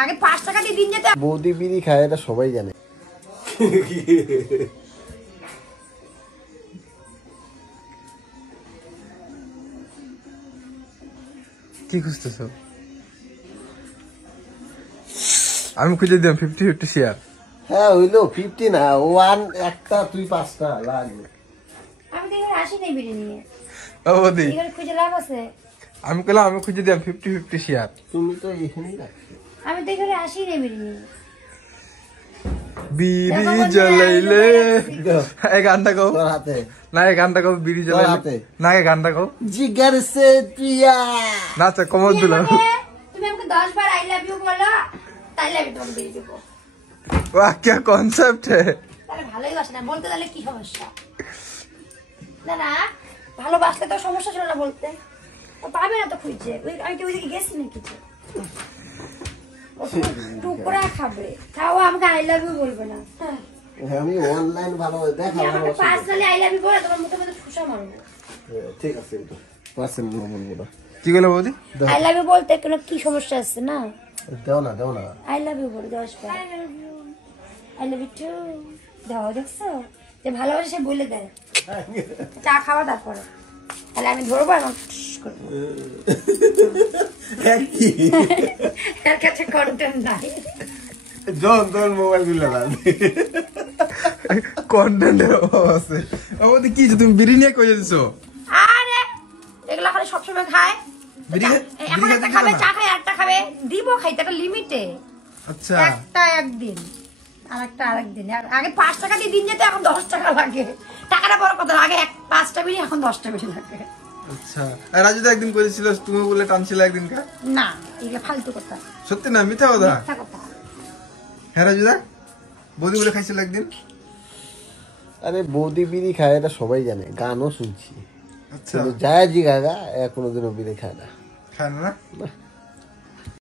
আগে 5 টাকা দিয়ে দিন যেতে। বৌদি বিড়ি খায় এটা সবাই জানে। কি খুঁজতেছো? আমি খুঁজে দিলাম 50-50 শেয়ার। হ্যাঁ হইলো 50 না 1 একটা তুই 5টা লাগবে। আমি তো এখানে আসি নাই বিড়ি নিয়ে। ও বৌদি এখানে খুঁজে লাভ আছে? আমি কইলাম আমি খুঁজে দিলাম 50-50 শেয়ার। তুমি তো এখানেই রাখছো। আমি তো এখানে আসি নাই বিড়ি নিয়ে। বিড়ি জ্বালাইলে এই গানটা গাও তোর হাতে না, এই গানটা গাও বিড়ি জ্বালাইলে না, এই গানটা গাও জিগার সে পিয়া নাচা কমর দিল। তুমি আমাকে 10 বার আই লাভ ইউ বলো, তাইলে আমি তোমাকে বিড়ি দেব। वाह क्या कॉन्सेप्ट है। তাহলে ভালোই বাসে না বলতে, তাহলে কি সমস্যা? না না ভালোবাসলে তো সমস্যা ছিল না বলতে। ও পাবে না তো খুঁজছে। আমি কি ওইদিকে গেছি নাকি? টুকরা খাবে, খাও আমাকে আই লাভ ইউ বলবে না। আমি অনলাইন ভালো দেখা ভালো আমাকে পার্সোনালি আই লাভ ইউ বলে তোমার মুখে মধ্যে ঠুসা মারবো। ঠিক আছে তো পার্সেন্ট বলবো না। কি গেল বৌদি? আই লাভ ইউ বলতে কোনো কি সমস্যা আছে না? দাও না আই লাভ ইউ বলে 10 বার। আই লাভ ইউ টু দাও, দেখছো যে ভালোবাসে সে বলে দেয়। চা খাওয়া তারপরে তাহলে আমি ধরবো আর করবো। এর কাছে কন্টেন্ট নাই। জন তোর মোবাইল দিলে না কন্টেন্টের অভাব আছে। ও বৌদি কি তুমি বিড়ি নিয়ে কই যাচ্ছো? আরে এগুলা খালি সবসময় খায়। এখন একটা খাবে, চা খায়, একটা খাবে, দিব খাইতে একটা লিমিটে। আচ্ছা একটা একদিন আরেকটা আরেকদিন। আগে 5 টাকা দিয়ে দিন যেত, এখন 10 টাকা লাগে। টাকাটা বড় কথা, আগে 5টা বিড়ি, এখন 10টা বিড়ি লাগে। আচ্ছা রাজুদা একদিন করেছিল, তুমি বলে টানছিলে একদিন কা? না এগুলো ফালতু কথা, সত্যি না মিথ্যা কথা? মিথ্যা কথা। হ্যাঁ রাজুদা বৌদি বলে খাইছিল একদিন। আরে বৌদি বিড়ি খায় এটা সবাই জানে, গানও শুনছি। আচ্ছা যায় জি গাগা কোনোদিনও বিড়ি খায় না। খায় না?